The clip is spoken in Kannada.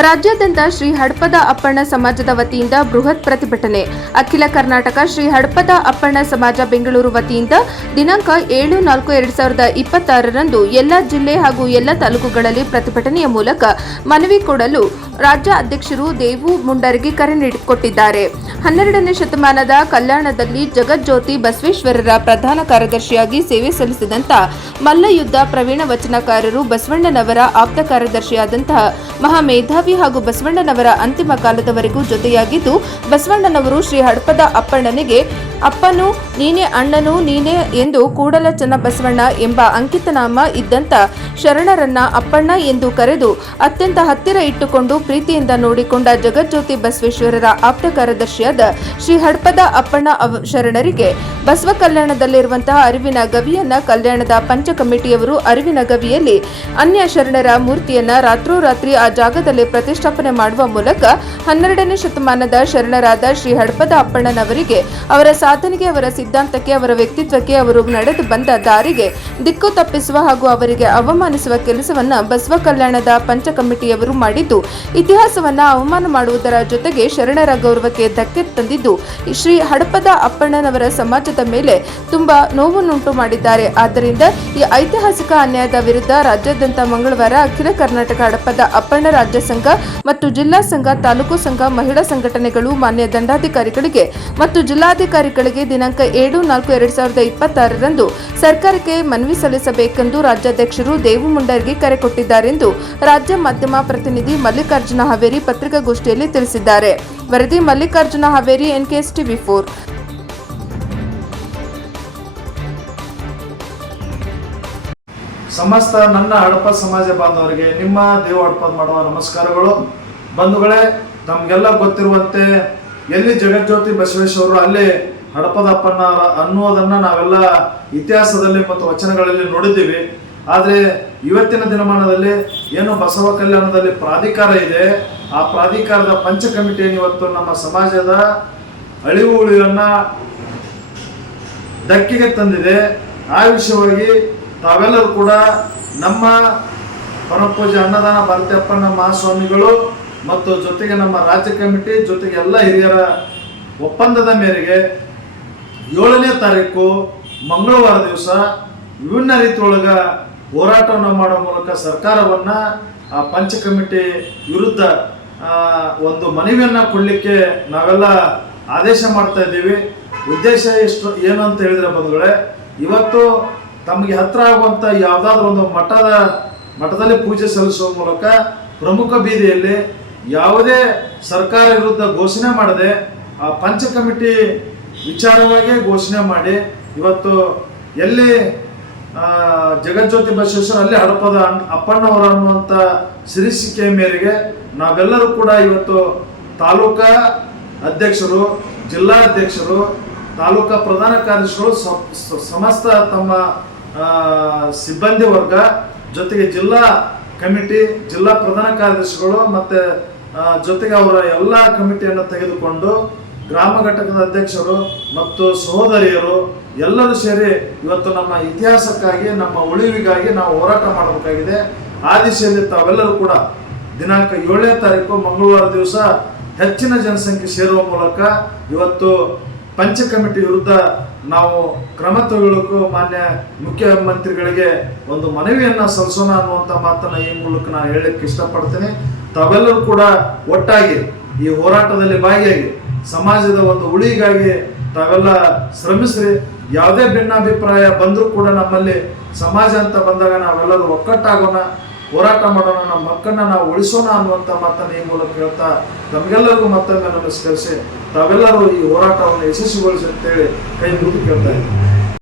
ರಾಜ್ಯಾದ್ಯಂತ ಶ್ರೀ ಹಡಪದ ಅಪ್ಪಣ್ಣ ಸಮಾಜದ ವತಿಯಿಂದ ಬೃಹತ್ ಪ್ರತಿಭಟನೆ. ಅಖಿಲ ಕರ್ನಾಟಕ ಶ್ರೀ ಹಡಪದ ಅಪ್ಪಣ್ಣ ಸಮಾಜ ಬೆಂಗಳೂರು ವತಿಯಿಂದ ದಿನಾಂಕ 7/4/2026ರಂದು ಎಲ್ಲ ಜಿಲ್ಲೆ ಹಾಗೂ ಎಲ್ಲ ತಾಲೂಕುಗಳಲ್ಲಿ ಪ್ರತಿಭಟನೆಯ ಮೂಲಕ ಮನವಿ ಕೊಡಲು ರಾಜ್ಯ ಅಧ್ಯಕ್ಷರು ದೇವು ಮುಂಡರಗಿ ಕರೆ ನೀಡಿಕೊಟ್ಟಿದ್ದಾರೆ. 12ನೇ ಶತಮಾನದ ಕಲ್ಯಾಣದಲ್ಲಿ ಜಗಜ್ಯೋತಿ ಬಸವೇಶ್ವರರ ಪ್ರಧಾನ ಕಾರ್ಯದರ್ಶಿಯಾಗಿ ಸೇವೆ ಸಲ್ಲಿಸಿದಂಥ ಮಲ್ಲಯುದ್ಧ ಪ್ರವೀಣ ವಚನಕಾರರು, ಬಸವಣ್ಣನವರ ಆಪ್ತ ಕಾರ್ಯದರ್ಶಿಯಾದಂತಹ ಮಹಾಮೇಧಾವಿ ಹಾಗೂ ಬಸವಣ್ಣನವರ ಅಂತಿಮ ಕಾಲದವರೆಗೂ ಜೊತೆಯಾಗಿದ್ದು, ಬಸವಣ್ಣನವರು ಶ್ರೀ ಹಡಪದ ಅಪ್ಪಣ್ಣನಿಗೆ ಅಪ್ಪನು ನೀನೇ, ಅಣ್ಣನು ನೀನೇ ಎಂದು ಕೂಡಲ ಚನ್ನಬಸವಣ್ಣ ಎಂಬ ಅಂಕಿತನಾಮ ಇದ್ದಂಥ ಶರಣರನ್ನ ಅಪ್ಪಣ್ಣ ಎಂದು ಕರೆದು ಅತ್ಯಂತ ಹತ್ತಿರ ಇಟ್ಟುಕೊಂಡು ಪ್ರೀತಿಯಿಂದ ನೋಡಿಕೊಂಡ ಜಗಜ್ಯೋತಿ ಬಸವೇಶ್ವರರ ಆಪ್ತ ಕಾರ್ಯದರ್ಶಿಯಾದ ಶ್ರೀ ಹಡಪದ ಅಪ್ಪಣ್ಣ ಶರಣರಿಗೆ ಬಸವ ಕಲ್ಯಾಣದಲ್ಲಿರುವಂತಹ ಅರಿವಿನ ಗವಿಯನ್ನ ಕಲ್ಯಾಣದ ಪಂಚ ಕಮಿಟಿಯವರು ಅರಿವಿನ ಗವಿಯಲ್ಲಿ ಅನ್ಯ ಶರಣರ ಮೂರ್ತಿಯನ್ನ ರಾತ್ರೋರಾತ್ರಿ ಆ ಜಾಗದಲ್ಲಿ ಪ್ರತಿಷ್ಠಾಪನೆ ಮಾಡುವ ಮೂಲಕ 12ನೇ ಶತಮಾನದ ಶರಣರಾದ ಶ್ರೀ ಹಡಪದ ಅಪ್ಪಣ್ಣನವರಿಗೆ ಅವರ ಸಾಧನೆಗೆ, ಅವರ ಸಿದ್ಧಾಂತಕ್ಕೆ, ಅವರ ವ್ಯಕ್ತಿತ್ವಕ್ಕೆ, ಅವರು ನಡೆದು ಬಂದ ದಾರಿಗೆ ದಿಕ್ಕು ತಪ್ಪಿಸುವ ಹಾಗೂ ಅವರಿಗೆ ಅವಮಾನಿಸುವ ಕೆಲಸವನ್ನ ಬಸವ ಕಲ್ಯಾಣದ ಪಂಚ ಕಮಿಟಿಯವರು ಮಾಡಿದ್ದು, ಇತಿಹಾಸವನ್ನ ಅವಮಾನ ಮಾಡುವುದರ ಜೊತೆಗೆ ಶರಣರ ಗೌರವಕ್ಕೆ ಧಕ್ಕೆ ತಂದಿದ್ದು ಶ್ರೀ ಹಡಪದ ಅಪ್ಪಣ್ಣನವರ ಸಮಾಜದ ಮೇಲೆ ತುಂಬಾ ನೋವನ್ನುಂಟು ಮಾಡಿದ್ದಾರೆ. ಆದ್ದರಿಂದ ಈ ಐತಿಹಾಸಿಕ ಅನ್ಯಾಯದ ವಿರುದ್ಧ ರಾಜ್ಯಾದ್ಯಂತ ಮಂಗಳವಾರ ಅಖಿಲ ಕರ್ನಾಟಕ ಹಡಪದ ಅಪ್ಪಣ್ಣ ರಾಜ್ಯ ಸಂಘ ಮತ್ತು ಜಿಲ್ಲಾ ಸಂಘ, ತಾಲೂಕು ಸಂಘ, ಮಹಿಳಾ ಸಂಘಟನೆಗಳು ಮಾನ್ಯ ದಂಡಾಧಿಕಾರಿಗಳಿಗೆ ಮತ್ತು ಜಿಲ್ಲಾಧಿಕಾರಿಗಳಿಗೆ ದಿನಾಂಕ 7/4/2026ರಂದು ಸರ್ಕಾರಕ್ಕೆ ಮನವಿ ಸಲ್ಲಿಸಬೇಕೆಂದು ರಾಜ್ಯಾಧ್ಯಕ್ಷರು ದೇವು ಮುಂಡರಗಿ ಕರೆ ಕೊಟ್ಟಿದ್ದಾರೆಂದು ರಾಜ್ಯ ಮಾಧ್ಯಮ ಪ್ರತಿನಿಧಿ ಮಲ್ಲಿಕಾರ್ಜುನ ಹಾವೇರಿ ಪತ್ರಿಕಾಗೋಷ್ಠಿಯಲ್ಲಿ ತಿಳಿಸಿದ್ದಾರೆ. ವರದಿ ಮಲ್ಲಿಕಾರ್ಜುನ ಹಾವೇರಿ, NKS TV4. ಸಮಸ್ತ ನನ್ನ ಹಡಪ ಸಮಾಜ ಬಾಂಧವರಿಗೆ ನಿಮ್ಮ ದೇವ ಹಡಪದ ಮಾಡುವ ನಮಸ್ಕಾರಗಳು. ಬಂಧುಗಳೇ, ತಮಗೆಲ್ಲ ಗೊತ್ತಿರುವಂತೆ ಎಲ್ಲಿ ಜಗಜ್ಯೋತಿ ಬಸವೇಶ್ವರರು ಅಲ್ಲಿ ಹಡಪದ ಅಪ್ಪಣ್ಣ ಅನ್ನುವುದನ್ನು ನಾವೆಲ್ಲ ಇತಿಹಾಸದಲ್ಲಿ ಮತ್ತು ವಚನಗಳಲ್ಲಿ ನೋಡಿದ್ದೀವಿ. ಆದರೆ ಇವತ್ತಿನ ದಿನಮಾನದಲ್ಲಿ ಏನು ಬಸವ ಕಲ್ಯಾಣದಲ್ಲಿ ಪ್ರಾಧಿಕಾರ ಇದೆ, ಆ ಪ್ರಾಧಿಕಾರದ ಪಂಚ ಕಮಿಟಿಯನ್ನು ಇವತ್ತು ನಮ್ಮ ಸಮಾಜದ ಅಳಿವು ಉಳಿವನ್ನು ಧಕ್ಕೆಗೆ ತಂದಿದೆ. ಆ ವಿಷಯವಾಗಿ ತಾವೆಲ್ಲರೂ ಕೂಡ ನಮ್ಮ ಪರಮಪೂಜ್ಯ ಅನ್ನದಾನ ಭಾರತೀಯಪ್ಪಣ್ಣ ಮಹಾಸ್ವಾಮಿಗಳು ಮತ್ತು ಜೊತೆಗೆ ನಮ್ಮ ರಾಜ್ಯ ಕಮಿಟಿ ಜೊತೆಗೆ ಎಲ್ಲ ಹಿರಿಯರ ಒಪ್ಪಂದದ ಮೇರೆಗೆ 7ನೇ ತಾರೀಕು ಮಂಗಳವಾರ ದಿವಸ ವಿಭಿನ್ನ ರೀತಿಯೊಳಗ ಹೋರಾಟವನ್ನು ಮಾಡುವ ಮೂಲಕ ಸರ್ಕಾರವನ್ನು ಆ ಪಂಚ ಕಮಿಟಿ ವಿರುದ್ಧ ಒಂದು ಮನವಿಯನ್ನು ಕೊಡಲಿಕ್ಕೆ ನಾವೆಲ್ಲ ಆದೇಶ ಮಾಡ್ತಾ ಇದ್ದೀವಿ. ಉದ್ದೇಶ ಏನು ಅಂತ ಹೇಳಿದ್ರೆ ಬಂಧುಗಳೇ, ಇವತ್ತು ತಮಗೆ ಹತ್ರ ಆಗುವಂಥ ಯಾವುದಾದ್ರೂ ಒಂದು ಮಠದಲ್ಲಿ ಪೂಜೆ ಸಲ್ಲಿಸುವ ಮೂಲಕ ಪ್ರಮುಖ ಬೀದಿಯಲ್ಲಿ ಯಾವುದೇ ಸರ್ಕಾರ ವಿರುದ್ಧ ಘೋಷಣೆ ಮಾಡದೆ ಆ ಪಂಚ ಕಮಿಟಿ ವಿಚಾರವಾಗಿ ಘೋಷಣೆ ಮಾಡಿ ಇವತ್ತು ಎಲ್ಲಿ ಜಗಜ್ಯೋತಿ ಬಸವೇಶ್ವರ ಅಲ್ಲಿ ಹಡಪದ ಅಪ್ಪಣ್ಣವರು ಅನ್ನುವಂಥ ಶೀರ್ಷಿಕೆಯ ಮೇರೆಗೆ ನಾವೆಲ್ಲರೂ ಕೂಡ ಇವತ್ತು ತಾಲೂಕಾ ಅಧ್ಯಕ್ಷರು, ಜಿಲ್ಲಾ ಅಧ್ಯಕ್ಷರು, ತಾಲೂಕಾ ಪ್ರಧಾನ ಕಾರ್ಯದರ್ಶಿಗಳು, ಸಮಸ್ತ ತಮ್ಮ ಸಿಬ್ಬಂದಿ ವರ್ಗ ಜೊತೆಗೆ ಜಿಲ್ಲಾ ಕಮಿಟಿ, ಜಿಲ್ಲಾ ಪ್ರಧಾನ ಕಾರ್ಯದರ್ಶಿಗಳು ಮತ್ತು ಜೊತೆಗೆ ಅವರ ಎಲ್ಲ ಕಮಿಟಿಯನ್ನು ತೆಗೆದುಕೊಂಡು ಗ್ರಾಮ ಘಟಕದ ಅಧ್ಯಕ್ಷರು ಮತ್ತು ಸಹೋದರಿಯರು ಎಲ್ಲರೂ ಸೇರಿ ಇವತ್ತು ನಮ್ಮ ಇತಿಹಾಸಕ್ಕಾಗಿ, ನಮ್ಮ ಉಳಿವಿಗಾಗಿ ನಾವು ಹೋರಾಟ ಮಾಡಬೇಕಾಗಿದೆ. ಆ ದಿಶೆಯಲ್ಲಿ ತಾವೆಲ್ಲರೂ ಕೂಡ ದಿನಾಂಕ 7ನೇ ತಾರೀಕು ಮಂಗಳವಾರ ದಿವಸ ಹೆಚ್ಚಿನ ಜನಸಂಖ್ಯೆ ಸೇರುವ ಮೂಲಕ ಇವತ್ತು ಪಂಚ ಕಮಿಟಿ ವಿರುದ್ಧ ನಾವು ಕ್ರಮ ತೆಗೆದುಕೊಳ್ಳಲು ಮಾನ್ಯ ಮುಖ್ಯಮಂತ್ರಿಗಳಿಗೆ ಒಂದು ಮನವಿಯನ್ನು ಸಲ್ಲಿಸೋಣ ಅನ್ನುವಂಥ ಮಾತನ್ನು ಈ ಮೂಲಕ ನಾನು ಹೇಳಲಿಕ್ಕೆ ಇಷ್ಟಪಡ್ತೇನೆ. ತಾವೆಲ್ಲರೂ ಕೂಡ ಒಟ್ಟಾಗಿ ಈ ಹೋರಾಟದಲ್ಲಿ ಭಾಗಿಯಾಗಿ ಸಮಾಜದ ಒಂದು ಉಳಿಗಾಗಿ ತಾವೆಲ್ಲ ಶ್ರಮಿಸ್ರಿ. ಯಾವುದೇ ಭಿನ್ನಾಭಿಪ್ರಾಯ ಬಂದರೂ ಕೂಡ ನಮ್ಮಲ್ಲಿ ಸಮಾಜ ಅಂತ ಬಂದಾಗ ನಾವೆಲ್ಲರೂ ಒಕ್ಕಟ್ಟಾಗೋಣ, ಹೋರಾಟ ಮಾಡೋಣ, ನಮ್ಮ ಮಕ್ಕಳನ್ನ ನಾವು ಉಳಿಸೋಣ ಅನ್ನುವಂಥ ಮಾತನ್ನು ಈ ಮೂಲಕ ಹೇಳ್ತಾ ನಮಗೆಲ್ಲರಿಗೂ ಮತ್ತೊಮ್ಮೆ ನಮಸ್ಕರಿಸಿ ತಾವೆಲ್ಲರೂ ಈ ಹೋರಾಟವನ್ನು ಯಶಸ್ವಿಗೊಳಿಸಿ ಅಂತೇಳಿ ಕೈ ಮುಗಿದು ಕೇಳ್ತಾ ಇದ್ದೀನಿ.